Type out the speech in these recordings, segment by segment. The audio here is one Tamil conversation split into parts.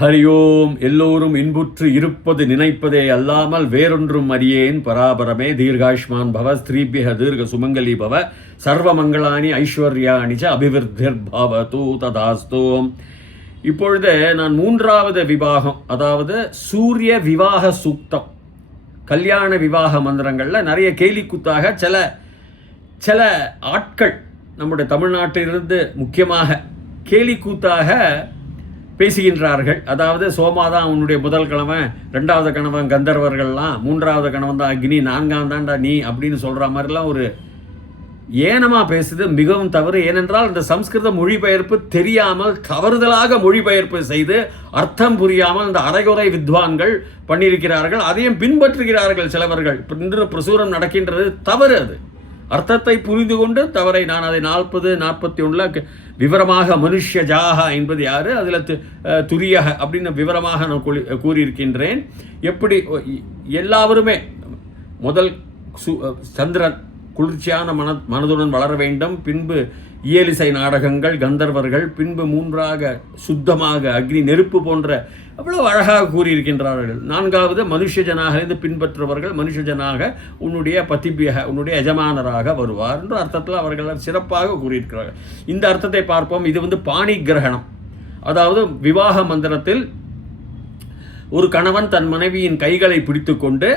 ஹரி ஓம். எல்லோரும் இன்புற்று இருப்பது நினைப்பதே அல்லாமல் வேறொன்றும் அறியேன் பராபரமே. தீர்காயுஷ்மான் பவ, ஸ்திரீபிய தீர்க சுமங்கலி பவ, சர்வமங்களானி ஐஸ்வர்யாணிச்ச அபிவிருத்திர் பவது ததாஸ்தோம். இப்பொழுது நான் மூன்றாவது விவாகம், அதாவது சூரிய விவாக சூக்தம், கல்யாண விவாக மந்திரங்களில் நிறைய கேலிக்குத்தாக சில ஆட்கள் நம்முடைய தமிழ்நாட்டிலிருந்து முக்கியமாக கேலிக்கூத்தாக பேசுகின்றார்கள். அதாவது சோமாதான் உன்னுடைய முதல் கணவன், ரெண்டாவது கணவன் கந்தர்வர்கள்லாம், மூன்றாவது கணவன் தான் அக்னி, நான்காம் தான்டா நீ அப்படின்னு சொல்கிற மாதிரிலாம் ஒரு ஏனமாக பேசுது. மிகவும் தவறு. ஏனென்றால் இந்த சம்ஸ்கிருத மொழிபெயர்ப்பு தெரியாமல் தவறுதலாக மொழிபெயர்ப்பு செய்து அர்த்தம் புரியாமல் இந்த அரைகுறை வித்வான்கள் பண்ணியிருக்கிறார்கள். அதையும் பின்பற்றுகிறார்கள் சிலவர்கள். இன்று பிரசுரம் நடக்கின்றது, தவறு. அது அர்த்தத்தை புரிந்து கொண்டு தவறை. நான் அதை 40-41 விவரமாக மனுஷஜாக என்பது யாரு, அதில் துரியக அப்படின்னு விவரமாக நான் கூறியிருக்கின்றேன். எப்படி எல்லாருமே முதல் சந்திரன் குளிர்ச்சியான மனதுடன் வளர வேண்டும், பின்பு இயலிசை நாடகங்கள், கந்தர்வர்கள், பின்பு மூன்றாக சுத்தமாக அக்னி, நெருப்பு போன்ற அவ்வளவு அழகாக கூறியிருக்கின்றார்கள். நான்காவது மனுஷஜனாக இருந்து பின்பற்றுபவர்கள் மனுஷஜனாக உன்னுடைய பதிபியக, உன்னுடைய எஜமானராக வருவார் என்ற அர்த்தத்தில் அவர்கள் சிறப்பாக கூறியிருக்கிறார்கள். இந்த அர்த்தத்தை பார்ப்போம். இது பாணி கிரகணம், அதாவது விவாக மந்திரத்தில் ஒரு கணவன் தன் மனைவியின் கைகளை பிடித்து கொண்டு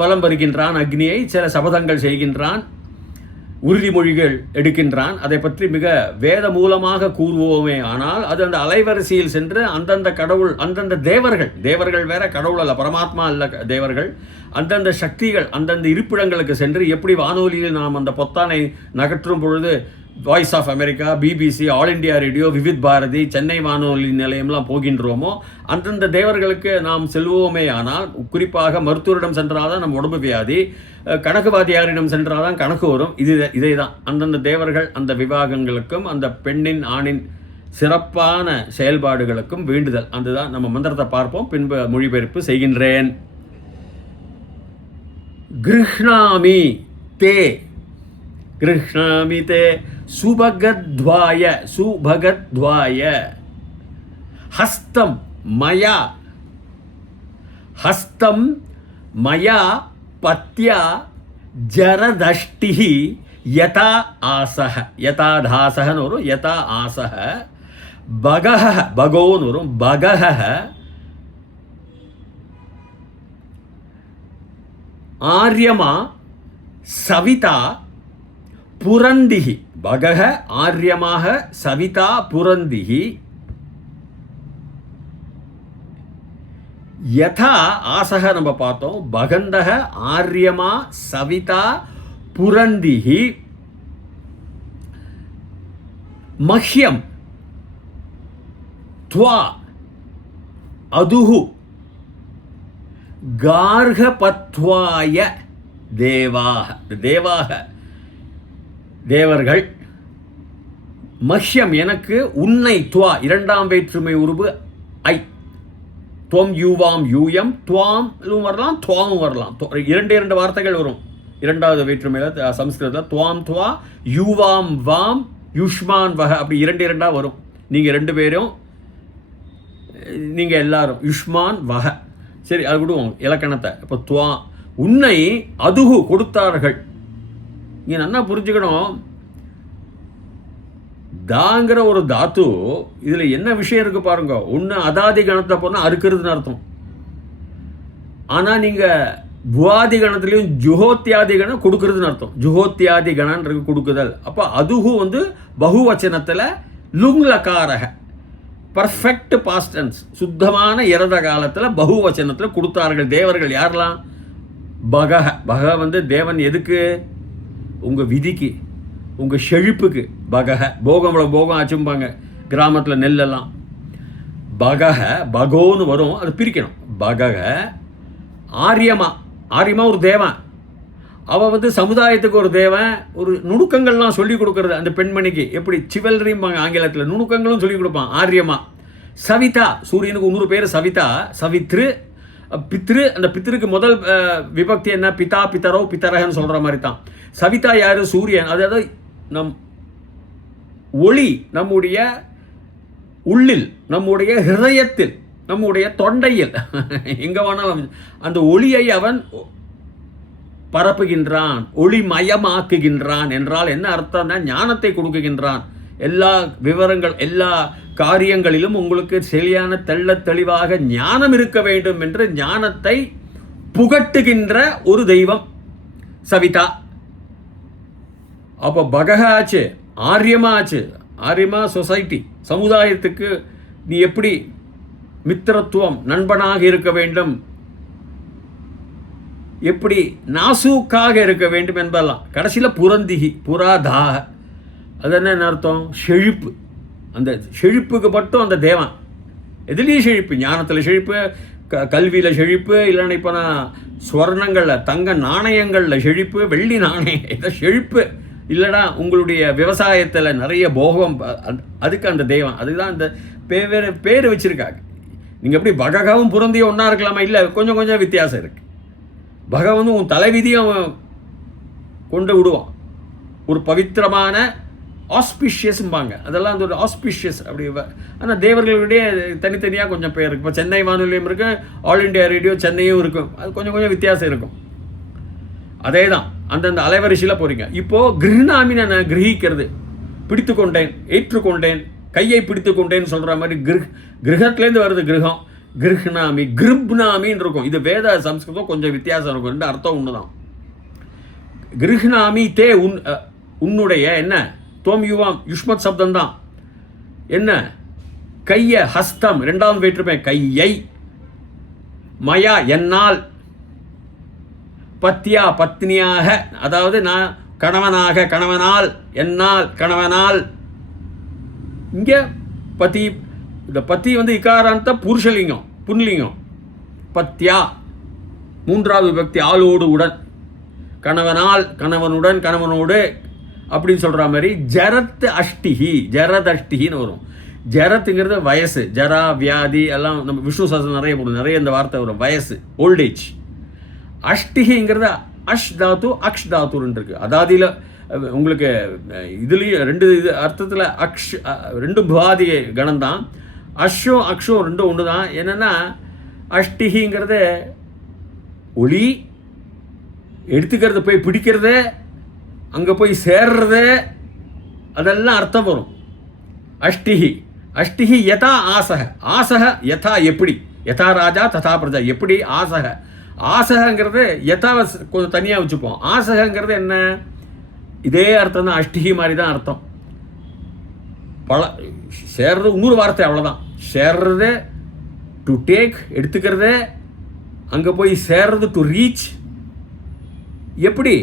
வலம் வருகின்றான், அக்னியை சில சபதங்கள் செய்கின்றான், உறுதிமொழிகள் எடுக்கின்றான். அதை பற்றி மிக வேத மூலமாக கூறுவோமே. ஆனால் அது அந்த அலைவரிசையில் சென்று அந்தந்த கடவுள், அந்தந்த தேவர்கள் வேற, கடவுள் அல்ல, பரமாத்மா அல்ல, தேவர்கள், அந்தந்த சக்திகள் அந்தந்த இருப்பிடங்களுக்கு சென்று எப்படி வானொலியில் நாம் அந்த பொத்தானை நகற்றும் பொழுது Voice of America, BBC, All India Radio, Vividh Bharati, Chennai வானொலி நிலையம்லாம் போகின்றோமோ, அந்தந்த தேவர்களுக்கு நாம் செல்வோமே. ஆனால் குறிப்பாக மருத்துவரிடம் சென்றால்தான் நம் உடம்பு வியாதி, கணக்குவாதியாரிடம் சென்றால்தான் கணக்கு வரும். இதை தான் அந்தந்த தேவர்கள் அந்த விவாகங்களுக்கும் அந்த பெண்ணின் ஆணின் சிறப்பான செயல்பாடுகளுக்கும் வேண்டுதல். அதுதான் நம்ம மந்திரத்தை பார்ப்போம், பின்பு மொழிபெயர்ப்பு செய்கின்றேன். கிருஷ்ணாமி தே, கிருஷ்ணாமி தே சுபகத்வாய, சுபகத்வாய ஹஸ்தம் மயா, ஹஸ்தம் மயா பத்யா ஜரதஷ்டிஹி யதா ஆசஹ, யதா தாசஹன்னு வரும், யதா ஆசஹ, பகஹ, பகோன்னு வரும், பகஹ ஆர்யமா சவிதா புரந்திஹி, பகஹ ஆர்யமாக சவிதா புரந்திஹி யதா ஆசக நம்ம பார்த்தோம், பகந்தக ஆர்யமா சவிதா புரந்திஹி மஹ்யம் த்வா அதுஹு கார்கபத்வாய தேவாக, தேவாக தேவர்கள், மஹ்யம் எனக்கு, உன்னை, துவா இரண்டாம் வேற்றுமை உருவு ஐ, துவம் யூவாம் யூயம், துவாம் வரலாம், துவாமும் வரலாம், இரண்டு வார்த்தைகள் வரும் இரண்டாவது வேற்றுமையில் சம்ஸ்கிருதத்தில். துவாம் துவா, யூவாம் வாம், யுஷ்மான் வக, அப்படி இரண்டா வரும். நீங்கள் ரெண்டு பேரும், நீங்கள் எல்லாரும் யுஷ்மான் வக. சரி, அது விடுவோம் இலக்கணத்தை. இப்போ துவா, உன்னை, அதுகு கொடுத்தார்கள். நீங்கள் நல்லா புரிஞ்சுக்கணும், தாங்கிற ஒரு தாத்து, இதில் என்ன விஷயம் இருக்கு பாருங்க. ஒன்று அதாதி கணத்தை போனால் அறுக்கிறதுன்னு அர்த்தம். ஆனால் நீங்கள் புவாதி கணத்துலையும் ஜுஹோத்தியாதி கணம் கொடுக்கறதுன்னு அர்த்தம். ஜுஹோத்தியாதி கணன்றது கொடுக்குதல். அப்போ அதுகு பகுவச்சனத்தில் லுங்லகாரக, பர்ஃபெக்ட் பாஸ்டன்ஸ், சுத்தமான இறந்த காலத்தில் பகுவச்சனத்தில் கொடுத்தார்கள் தேவர்கள். யாரெல்லாம்? பகஹ, பக தேவன் எதுக்கு? உங்கள் விதிக்கு, உங்கள் செழிப்புக்கு. பகஹ, போகம் போகம் ஆச்சும்பாங்க கிராமத்தில் நெல்லெல்லாம். பகஹ, பகோன்னு வரும், அது பிரிக்கணும். பகஹ ஆரியமா, ஆரியமா ஒரு தேவன். அவள் சமுதாயத்துக்கு ஒரு தேவன். ஒரு நுணுக்கங்கள்லாம் சொல்லிக் கொடுக்கறது அந்த பெண்மணிக்கு. எப்படி சிவல்ரிம்பாங்க ஆங்கிலத்தில், நுணுக்கங்களும் சொல்லிக் கொடுப்பான். ஆரியமா. சவிதா, சூரியனுக்கு 100 பேர் சவிதா. சவித்ரு, பித்ரு, அந்த பித்ருக்கு முதல் விபக்தி என்ன? பிதா, பிதரோ, பிதரகன்னு சொல்கிற மாதிரி தான். சவிதா யார்? சூரியன். அதாவது நம் ஒளி நம்முடைய உள்ளில், நம்முடைய ஹிருதயத்தில் நம்முடைய தொண்டையில் எங்கே வேணாலும் அந்த ஒளியை அவன் பரப்புகின்றான், ஒளிமயமாக்குகின்றான். என்றால் என்ன அர்த்தம்னா ஞானத்தை கொடுக்குகின்றான். எல்லா விவரங்கள், எல்லா காரியங்களிலும் உங்களுக்கு சரியான தெள்ள தெளிவாக ஞானம் இருக்க வேண்டும் என்று ஞானத்தை புகட்டுகின்ற ஒரு தெய்வம் சவிதா. அப்போ பகஹாச்சு, ஆரியமாச்சு. ஆரியமா சொசைட்டி, சமுதாயத்துக்கு நீ எப்படி மித்திரத்துவம், நண்பனாக இருக்க வேண்டும், எப்படி நாசூக்காக இருக்க வேண்டும் என்பதெல்லாம். கடைசியில் புரந்திகி, புராதாக, அது என்ன அர்த்தம்? செழிப்பு. அந்த செழிப்புக்கு மட்டும் அந்த தேவன். எதுலேயும் செழிப்பு, ஞானத்தில் செழிப்பு, கல்வியில் செழிப்பு, இல்லைன்னா இப்போ நான் ஸ்வர்ணங்களில், தங்க நாணயங்களில் செழிப்பு, வெள்ளி நாணயம், இதை செழிப்பு. இல்லைனா உங்களுடைய விவசாயத்தில் நிறைய போகம், அதுக்கு அந்த தெய்வம். அதுதான் அந்த பேர் வச்சுருக்காங்க. நீங்கள் எப்படி பககவும் புரந்தியும் ஒன்றா இருக்கலாமா? இல்லை, கொஞ்சம் கொஞ்சம் வித்தியாசம் இருக்குது. பகவனும் உன் தலைவிதியும் அவன் கொண்டு விடுவான். ஒரு பவித்திரமான ஆஸ்பிஷியஸ்ம்பாங்க, அதெல்லாம் அந்த ஒரு ஆஸ்பிஷியஸ் அப்படி. ஆனால் தேவர்களுடைய தனித்தனியாக கொஞ்சம் பேர் இருக்குது. இப்போ சென்னை வானொலியும் இருக்குது, ஆல் இண்டியா ரேடியோ சென்னையும் இருக்கும். அது கொஞ்சம் கொஞ்சம் வித்தியாசம் இருக்கும். அதே தான் அந்தந்த அலைவரிசையில் போகிறீங்க. இப்போது கிருஹ்ணாமின்னு நான் கிரகிக்கிறது, பிடித்து கொண்டேன், ஏற்றுக்கொண்டேன், கையை பிடித்து கொண்டேன்னு சொல்கிற மாதிரி கிரகத்துலேருந்து வருது கிரகம். கிருஹ்ணாமி, கிருப்னாமின்னு இருக்கும். இது வேத சம்ஸ்கிருதம் கொஞ்சம் வித்தியாசம் இருக்கும். ரெண்டு அர்த்தம் ஒன்று தான். கிருஹ்ணாமி தே உன்னுடைய என்ன தோம் யுவாம் யுஷ்மத் சப்தம் தான். என்ன கையை, ஹஸ்தம் ரெண்டாவது வேற்றுமை, கையை, மயா என்னால், பத்தியா பத்னியாக, அதாவது நான் கணவனாக, கணவனால், என்னால் கணவனால். இங்கே பதி, இந்த பத்தி வந்து இக்காராந்த புருஷலிங்கம், புன்லிங்கம். பத்தியா மூன்றாவது விபக்தி, ஆளோடு உடன், கணவனால், கணவனுடன், கணவனோடு அப்படின்னு சொல்கிற மாதிரி. ஜரத் அஷ்டிஹி, ஜரத் அஷ்டிஹின்னு வரும். ஜரத்துங்கிறது வயசு, ஜரா வியாதி எல்லாம் நம்ம விஷ்ணு சாஸ்திரம் நிறைய போடும், நிறைய இந்த வார்த்தை வரும், வயசு, ஓல்டேஜ். அஷ்டிஹிங்கிறது அஷ் தாத்து, அக்ஷ் தாத்துன்னு இருக்குது. அதாதியில் உங்களுக்கு இதுலேயும் ரெண்டு இது அர்த்தத்தில் அக்ஷ், ரெண்டு புவாதி கணம் தான். அஷ்ஷும் அக்ஷும் ரெண்டும் ஒன்று தான். என்னென்னா அஷ்டிஹிங்கிறது ஒளி, எடுத்துக்கிறது, போய் பிடிக்கிறது, அங்கே போய் சேர்றது, அதெல்லாம் அர்த்தம் வரும். அஷ்டிஹி, அஷ்டிஹி யதா ஆசக, ஆசக யதா எப்படி, யதா ராஜா ததா பிரஜா, எப்படி ஆசக. ஆசகங்கிறது யதாவை கொஞ்சம் தனியாக வச்சுப்போம். ஆசகங்கிறது என்ன, இதே அர்த்தம் தான், அஷ்டிஹி மாதிரி தான் அர்த்தம். சேர்றது இன்னொரு வார்த்தை, அவ்வளோதான். சேர்றது டு டேக், எடுத்துக்கிறது, அங்கே போய் சேர்றது டு ரீச். எப்படி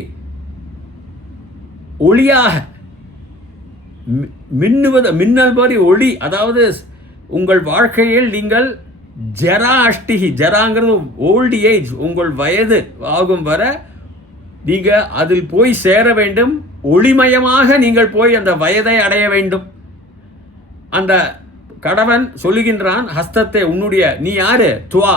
ஒளியாக மின்னுவது, மின்னல் மாதிரி ஒளி. அதாவது உங்கள் வாழ்க்கையில் நீங்கள் ஜரா அஷ்டிஹி, ஜராங்கிறது ஓல்டு ஏஜ், உங்கள் வயது ஆகும் வர நீங்கள் அதில் போய் சேர வேண்டும். ஒளிமயமாக நீங்கள் போய் அந்த வயதை அடைய வேண்டும். அந்த கடவன் சொல்லுகின்றான், ஹஸ்தத்தை உன்னுடைய, நீ யாரு, துவா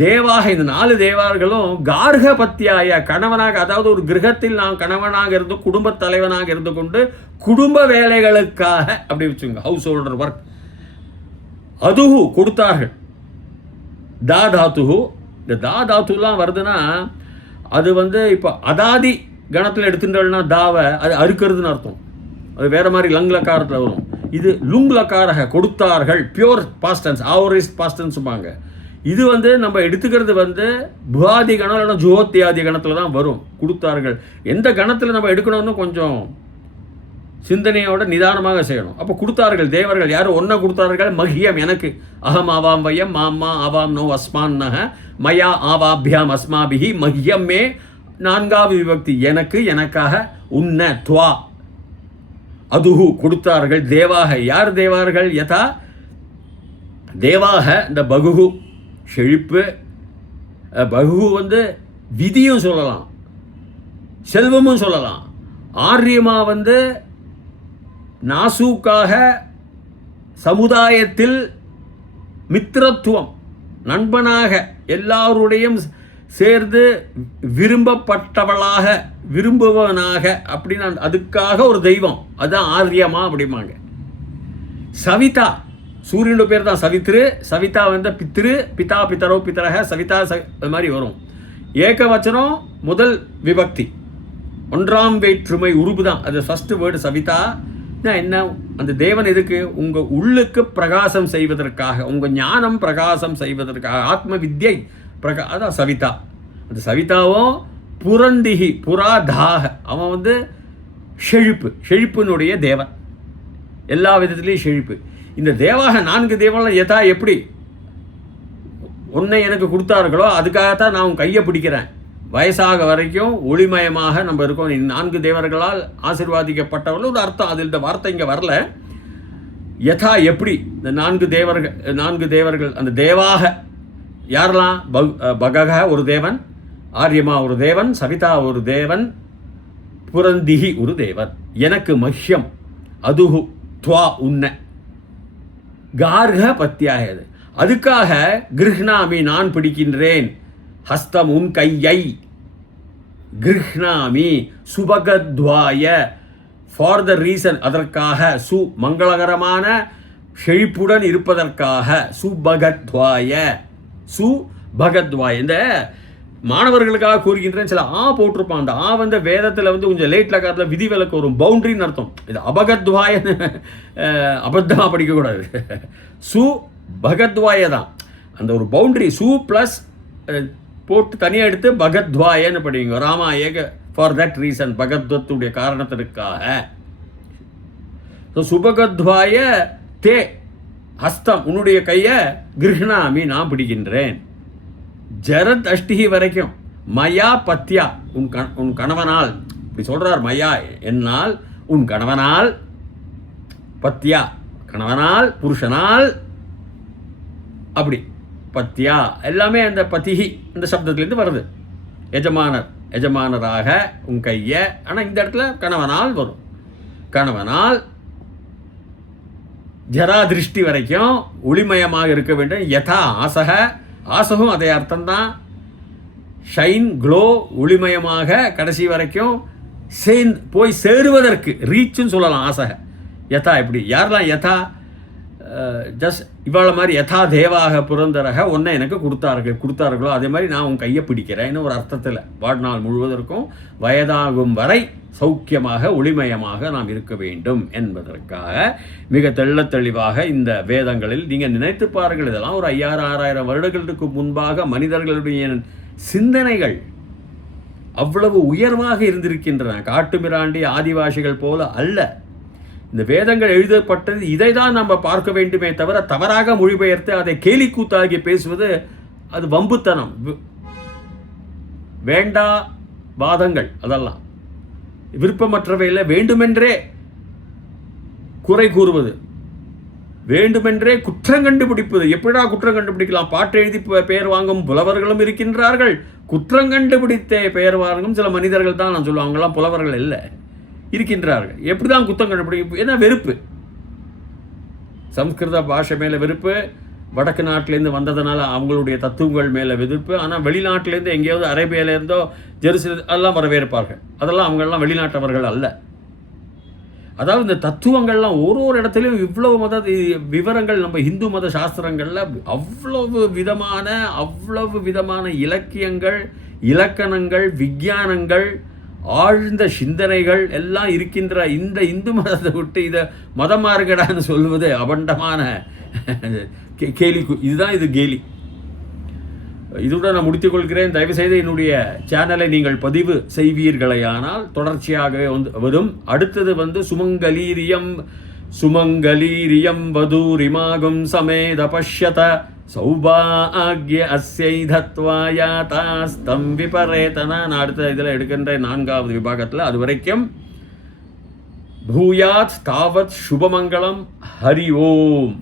தேவாக. இந்த 4 தேவார்களும் கார்கபத்தியாய, கணவனாக, அதாவது ஒரு கிரகத்தில் நான் கணவனாக இருந்து குடும்ப தலைவனாக இருந்து கொண்டு குடும்ப வேலைகளுக்காக அப்படி வச்சுங்க, ஹவுஸ் ஹோல்டர் ஒர்க். அதுஹு கொடுத்தார்கள். தாதாத்துஹு, இந்த தாதாத்துலாம் வருதுன்னா அது வந்து இப்போ அதாதி கணத்தில் எடுத்துட்டோம்னா தாவை அது அறுக்கிறதுன்னு அர்த்தம். அது வேற மாதிரி லங்லக்காரத்தில் வரும். இது லுங்லக்காரக, கொடுத்தார்கள், பியோர் பாஸ்டன்ஸ், ஆவரிஸ்ட் பாஸ்டன்ஸுப்பாங்க. இது வந்து நம்ம எடுத்துக்கிறது வந்து புவாதி கணம் இல்லைன்னா ஜோத்தியாதி கணத்தில் தான் வரும். கொடுத்தார்கள் எந்த கணத்தில் நம்ம எடுக்கணும்னு கொஞ்சம் சிந்தனையோட நிதானமாக செய்யணும். அப்போ கொடுத்தார்கள் தேவர்கள் யாரும் ஒன்றை கொடுத்தார்கள். மஹ்யம் எனக்கு, அகம் ஆவாம் வயம், மாமா ஆவாம் நோ அஸ்மான்னக, மயா ஆவாபியாம் அஸ்மாபிஹி, மஹ்யம் மே 4வது விபக்தி, எனக்கு, எனக்காக, உன்ன, துவா, அதுஹு கொடுத்தார்கள். தேவாக, யார் தேவார்கள், யதா தேவாக, இந்த பகுஹு செழிப்பு. பகுஹு வந்து விதியும் சொல்லலாம், செல்வமும் சொல்லலாம். ஆரியமா வந்து நாசூக்காக, சமுதாயத்தில் மித்திரத்துவம், நண்பனாக, எல்லாருடையும் சேர்ந்து விரும்பப்பட்டவளாக, விரும்புவனாக, அப்படின்னு அதுக்காக ஒரு தெய்வம். அதுதான் ஆரியமா அப்படிமாங்க. சவிதா சூரியனோட பேர் தான் சவித்ரு. சவிதா வந்து பித்ரு, பிதா பிதரோ பிதரக, சவிதா அது மாதிரி வரும். ஏகவச்சனம் முதல் விபக்தி, ஒன்றாம் வேற்றுமை உருபு தான் அது. ஃபர்ஸ்ட் வேர்டு சவிதா என்ன, அந்த தேவன் எதுக்கு? உங்கள் உள்ளுக்கு பிரகாசம் செய்வதற்காக, உங்கள் ஞானம் பிரகாசம் செய்வதற்காக, ஆத்ம வித்யை அதான் சவிதா. அந்த சவிதாவும் புரந்திகி புராதாக, அவன் வந்து செழிப்பினுடைய தேவன், எல்லா விதத்துலேயும் செழிப்பு. இந்த தேவாக 4 தேவர்கள் எதா எப்படி உன்னை எனக்கு கொடுத்தார்களோ அதுக்காகத்தான் நான் உன் கையை பிடிக்கிறேன். வயசாக வரைக்கும் ஒளிமயமாக நம்ம இருக்கோம். 4 தேவர்களால் ஆசீர்வாதிக்கப்பட்டவர்கள் ஒரு அர்த்தம். அதில் இந்த வார்த்தை இங்கே வரல. யதா எப்படி இந்த 4 தேவர்கள் அந்த தேவாக யாரெல்லாம்? பகக ஒரு தேவன், ஆரியமா ஒரு தேவன், சவிதா ஒரு தேவன், புரந்திகி ஒரு தேவன். எனக்கு மஹ்யம் அதுஹு துவா உன்ன கார்க பத்தியாயது. அதுக்காக கிருஹ்ணாமி நான் பிடிக்கின்றேன், ஹஸ்தம் உன் கையை, கிருஹ்ணாமி சுபகத்வாய ஃபார் த ரீசன், அதற்காக, சு மங்களகரமான செழிப்புடன் இருப்பதற்காக, சுபகத்வாய சுபகத்வாய. இந்த மாணவர்களுக்காக கூறுகின்றேன். சில போட்டிருப்பான். அந்த வந்து வேதத்தில் வந்து கொஞ்சம் லேட்ல காலத்தில் விதிவிலக்கு ஒரு பவுண்டரின்னு அர்த்தம். இது அபகத்வாய அபத்தமாக படிக்கக்கூடாது. சு பகத்வாய தான் அந்த ஒரு பவுண்டரி. சு ப்ளஸ் போட்டு தனியாக எடுத்து பகத்வாயன்னு படிங்க. ராமா ஏக ஃபார் தட் ரீசன், பகத்வத்துடைய காரணத்திற்காக. சுபகத்வாய தே ஹஸ்தம் உன்னுடைய கையை கிருஹ்ணாமி நான் பிடிக்கின்றேன். ஜரத் அஷ்டிகி வரைக்கும் மயா பத்யா உன் கணவனால், இப்படி சொல்றார். மயா என்னால், உன் கணவனால், பத்யா கணவனால், புருஷனால், அப்படி பத்யா எல்லாமே அந்த பத்திகி இந்த சப்தத்திலேருந்து வருது. எஜமானராக உன் கைய. ஆனால் இந்த இடத்துல கணவனால் வரும். கணவனால் ஜரா திருஷ்டி வரைக்கும் ஒளிமயமாக இருக்க வேண்டும். யதா ஆசக, ஆசகம் அதே அர்த்தம்தான். ஷைன் க்ளோ ஒளிமயமாக கடைசி வரைக்கும் போய் சேருவதற்கு ரீச்சுன்னு சொல்லலாம். ஆசக யதா எப்படி யாரெல்லாம் யதா ஜஸ்ட் இவாள மாதிரி யதா தேவாக புரந்தரக ஒன்றை எனக்கு கொடுத்தார்களோ அதே மாதிரி நான் உன் கையை பிடிக்கிறேன்னு ஒரு அர்த்தத்தில் வாழ்நாள் முழுவதற்கும் வயதாகும் வரை சௌக்கியமாக ஒளிமயமாக நாம் இருக்க வேண்டும் என்பதற்காக மிக தெளிவாக இந்த வேதங்களில் நீங்கள் நினைத்து பாருங்கள். இதெல்லாம் ஒரு 5000-6000 வருடங்களுக்கு முன்பாக மனிதர்களுடைய சிந்தனைகள் அவ்வளவு உயர்வாக இருந்திருக்கின்றன. காட்டுமிராண்டி ஆதிவாசிகள் போல அல்ல. இந்த வேதங்கள் எழுதப்பட்டது இதை தான் நம்ம பார்க்க வேண்டுமே தவிர தவறாக மொழிபெயர்த்து அதை கேலிக்கூத்தாகி பேசுவது அது வம்புத்தனம், வேண்டா வாதங்கள். அதெல்லாம் விருப்பமற்றவையில் வேண்டுமென்றே குறை கூறுவது, வேண்டுமென்றே குற்றம் கண்டுபிடிப்பது. எப்படிடா குற்றம் கண்டுபிடிக்கலாம்? பாட்டு எழுதி பெயர் வாங்கும் புலவர்களும் இருக்கின்றார்கள், குற்றம் கண்டுபிடித்தே பெயர் வாங்கும் சில மனிதர்கள் தான் நான் சொல்லுவேன். அவங்களாம் புலவர்கள் இல்லை, இருக்கின்றார்கள். எப்படி தான் குற்றம் கண்டுபிடிக்கும்? ஏன்னா வெறுப்பு, சம்ஸ்கிருத பாஷை மேலே வெறுப்பு, வடக்கு நாட்டிலேருந்து வந்ததுனால அவங்களுடைய தத்துவங்கள் மேலே வெறுப்பு. ஆனால் வெளிநாட்டிலேருந்து எங்கேயாவது அரேபியாவிலேருந்தோ ஜெருசலேம் அதெல்லாம் வரவேற்பார்கள். அதெல்லாம் அவங்கெல்லாம் வெளிநாட்டவர்கள் அல்ல. அதாவது இந்த தத்துவங்கள்லாம் ஒரு இடத்துலையும் இவ்வளவு விவரங்கள் நம்ம இந்து மத சாஸ்திரங்களில் அவ்வளவு விதமான இலக்கியங்கள், இலக்கணங்கள், விஞ்ஞானங்கள், ஆழ்ந்த சிந்தனைகள் எல்லாம் இருக்கின்ற இந்த இந்து மதத்தை விட்டு இதை மதமார்கடான்னு சொல்லுவது அபண்டமான கேலி. இதுதான் இது கேலி. இதுடன் நான் முடித்துக்கொள்கிறேன். தயவுசெய்து என்னுடைய சேனலை நீங்கள் பதிவு செய்வீர்களேயானால் தொடர்ச்சியாகவே வரும். அடுத்தது சுமங்கலீரியம் வதூரிமாகும் சமேத பஷ்யத சௌபாகிய அஸ்யைதத்வாயாதாஸ்தம் விபரேதன. நான் அடுத்த இதில் எடுக்கின்ற 4வது விபாகத்தில். அது வரைக்கும் பூயாத் தாவத் சுபமங்கலம். ஹரி ஓம்.